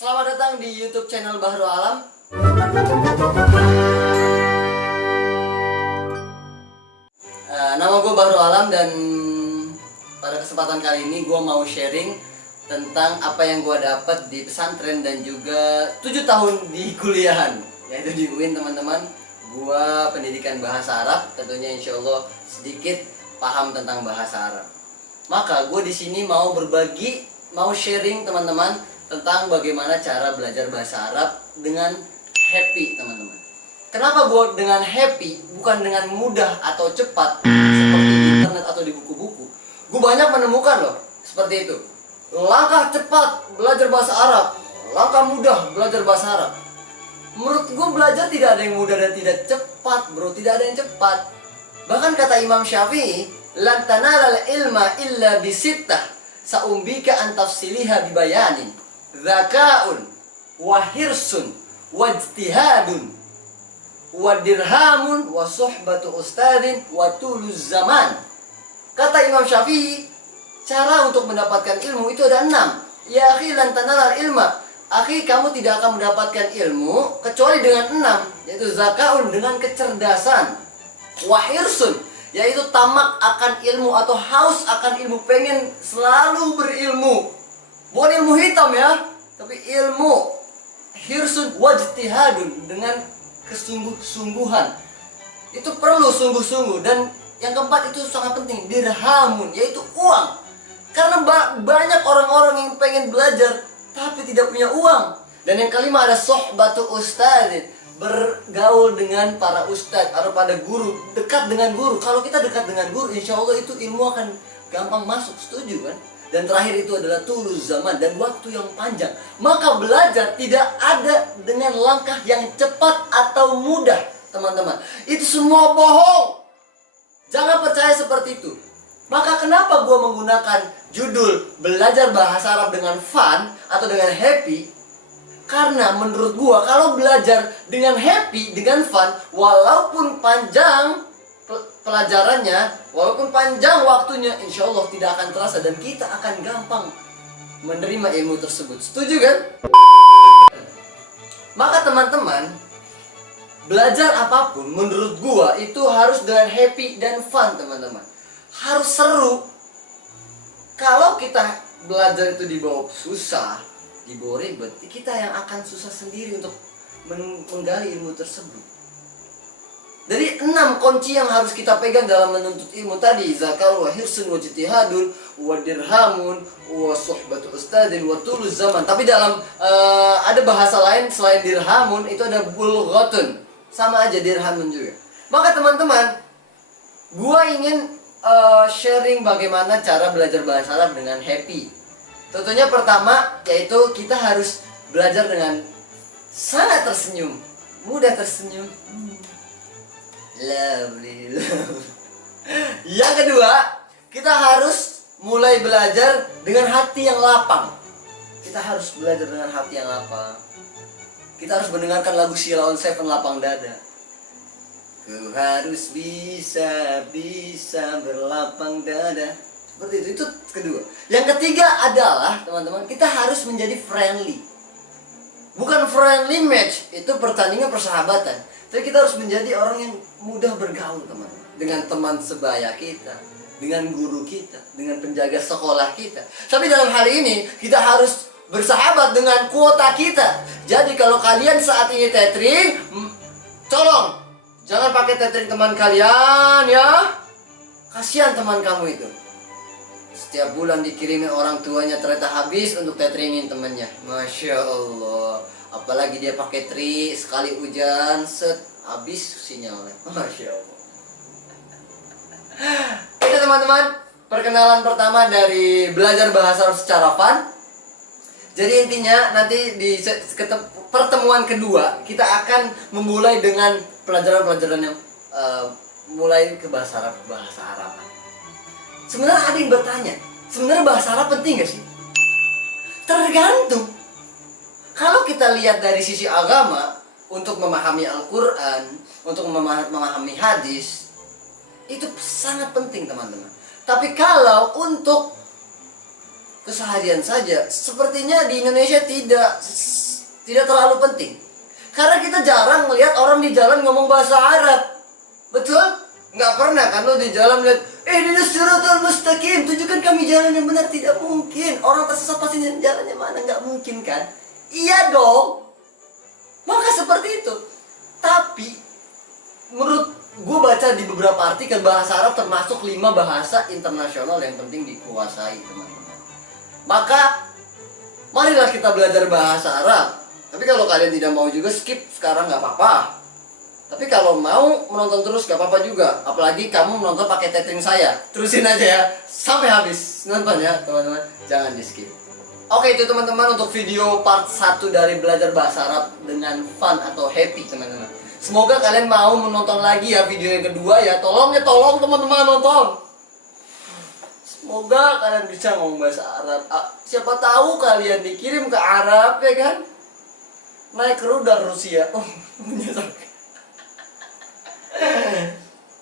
Selamat datang di YouTube channel Bahrul Alam. Nama gue Bahrul Alam dan pada kesempatan kali ini gue mau sharing tentang apa yang gue dapat di pesantren dan juga 7 tahun di kuliahan, yaitu di UIN teman-teman. Gue pendidikan bahasa Arab, tentunya insya Allah sedikit paham tentang bahasa Arab. Maka gue di sini mau berbagi, mau sharing teman-teman tentang bagaimana cara belajar bahasa Arab dengan happy teman-teman. Kenapa gue dengan happy, bukan dengan mudah atau cepat seperti di internet atau di buku-buku. Gue banyak menemukan loh seperti itu. Langkah cepat belajar bahasa Arab, langkah mudah belajar bahasa Arab. Menurut gue belajar tidak ada yang mudah dan tidak cepat bro, tidak ada yang cepat. Bahkan kata Imam Syafi'i, lan tanalal ilma illa bisittah, saumbika an tafsiliha bibayanin, dzakaun wa hirsun wa ijtihadun wa dirhamun wa suhbatu ustadin wa tuluz zaman. Kata Imam Syafi'i, cara untuk mendapatkan ilmu itu ada 6. Ya akhi lan tanalal ilma, akhi kamu tidak akan mendapatkan ilmu kecuali dengan 6, yaitu zakaun dengan kecerdasan, wahirsun yaitu tamak akan ilmu atau haus akan ilmu, pengen selalu berilmu, bukan ilmu hitam ya, tapi ilmu, hirsun wajtihadun dengan kesungguh-sungguhan, itu perlu sungguh-sungguh. Dan yang keempat itu sangat penting, dirhamun yaitu uang, karena banyak orang-orang yang pengen belajar tapi tidak punya uang. Dan yang kelima ada sohbatu ustadin, bergaul dengan para ustadz atau pada guru, dekat dengan guru. Kalau kita dekat dengan guru, insya Allah itu ilmu akan gampang masuk, setuju kan? Dan terakhir itu adalah tuluz zaman dan waktu yang panjang. Maka belajar tidak ada dengan langkah yang cepat atau mudah teman-teman. Itu semua bohong. Jangan percaya seperti itu. Maka kenapa gue menggunakan judul belajar bahasa Arab dengan fun atau dengan happy? Karena menurut gua kalau belajar dengan happy, dengan fun, walaupun panjang pelajarannya, walaupun panjang waktunya, insya Allah tidak akan terasa dan kita akan gampang menerima ilmu tersebut. Setuju kan? Maka teman-teman, belajar apapun menurut gua itu harus dengan happy dan fun teman-teman. Harus seru. Kalau kita belajar itu dibawa susah, dibawa ribet, kita yang akan susah sendiri untuk menggali ilmu tersebut. Dari 6 kunci yang harus kita pegang dalam menuntut ilmu tadi, zakal wa hirsun wa ijtihadun wa dirhamun wa suhbatu ustadin wa tuluz zaman. Tapi dalam ada bahasa lain selain dirhamun, itu ada bulghatun, sama aja dirhamun juga. Maka teman-teman, gua ingin sharing bagaimana cara belajar bahasa Arab dengan happy. Tentunya pertama yaitu kita harus belajar dengan sangat tersenyum, mudah tersenyum. Lovely, lovely. Yang kedua, kita harus mulai belajar dengan hati yang lapang. Kita harus belajar dengan hati yang lapang. Kita harus mendengarkan lagu Sheila on 7, Lapang Dada. Ku harus bisa berlapang dada. Seperti itu kedua. Yang ketiga adalah teman-teman, kita harus menjadi friendly. Bukan friendly match, itu pertandingan persahabatan. Tapi kita harus menjadi orang yang mudah bergaul teman-teman, dengan teman sebaya kita, dengan guru kita, dengan penjaga sekolah kita. Tapi dalam hal ini kita harus bersahabat dengan kuota kita. Jadi kalau kalian saat ini tethering, tolong jangan pakai tethering teman kalian ya. Kasihan teman kamu itu. Setiap bulan dikirimin orang tuanya ternyata habis untuk tetheringin temennya. Masya Allah. Apalagi dia pakai tri, sekali hujan, habis sinyalnya. Masya Allah. Oke teman-teman, perkenalan pertama dari belajar bahasa Arab secara fun. Jadi intinya nanti di pertemuan kedua kita akan memulai dengan pelajaran-pelajaran yang mulai ke bahasa Arab. Sebenarnya ada yang bertanya, sebenarnya bahasa Arab penting gak sih? Tergantung. Kalau kita lihat dari sisi agama, untuk memahami Al-Quran, untuk memahami hadis, itu sangat penting teman-teman. Tapi kalau untuk keseharian saja, sepertinya di Indonesia tidak tidak terlalu penting. Karena kita jarang melihat orang di jalan ngomong bahasa Arab. Betul? Nggak pernah kan lo di jalan lihat, ini siratal mustaqim, tunjukkan kami jalan yang benar. Tidak mungkin. Orang tersesat pasti jalannya mana? Nggak mungkin kan? Iya dong. Maka seperti itu. Tapi menurut gue baca di beberapa artikel, bahasa Arab termasuk 5 bahasa internasional yang penting dikuasai, teman-teman. Maka marilah kita belajar bahasa Arab. Tapi kalau kalian tidak mau juga, skip sekarang nggak apa-apa. Tapi kalau mau menonton terus gak apa-apa juga. Apalagi kamu menonton pakai tethering saya. Terusin aja ya sampai habis nonton ya teman-teman. Jangan di skip. Oke, itu teman-teman untuk video part 1 dari belajar bahasa Arab dengan fun atau happy, teman-teman. Semoga kalian mau menonton lagi ya video yang kedua ya. Tolong teman-teman nonton. Semoga kalian bisa ngomong bahasa Arab. Siapa tahu kalian dikirim ke Arab ya kan. Naik rudal Rusia. Oh, menyesal.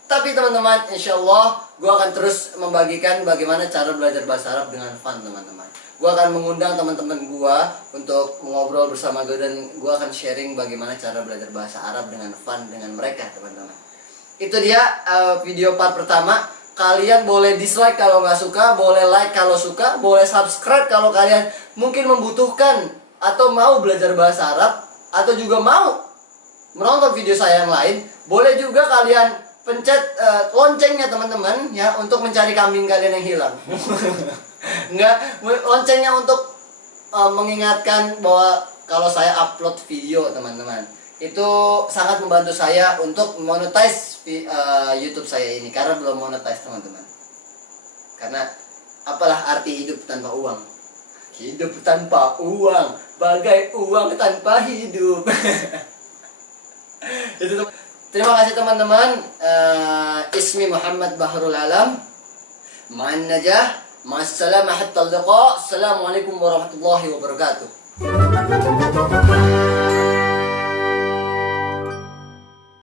Tapi teman-teman, insya Allah gue akan terus membagikan bagaimana cara belajar bahasa Arab dengan fun, teman-teman. Gue akan mengundang teman-teman gue untuk ngobrol bersama gue, dan gue akan sharing bagaimana cara belajar bahasa Arab dengan fun dengan mereka, teman-teman. Itu dia video part pertama. Kalian boleh dislike kalau nggak suka, boleh like kalau suka, boleh subscribe kalau kalian mungkin membutuhkan atau mau belajar bahasa Arab, atau juga mau menonton video saya yang lain. Boleh juga kalian pencet loncengnya teman-teman ya, untuk mencari kambing kalian yang hilang. Enggak, loncengnya untuk mengingatkan bahwa kalau saya upload video, teman-teman. Itu sangat membantu saya untuk monetize YouTube saya ini, karena belum monetize, teman-teman. Karena apalah arti hidup tanpa uang? Hidup tanpa uang bagai uang tanpa hidup. Itu terima kasih teman-teman. Ismi Muhammad Bahrul Alam. Ma'an najah. Ma'assalamah hatta al-liqa. Assalamualaikum warahmatullahi wabarakatuh.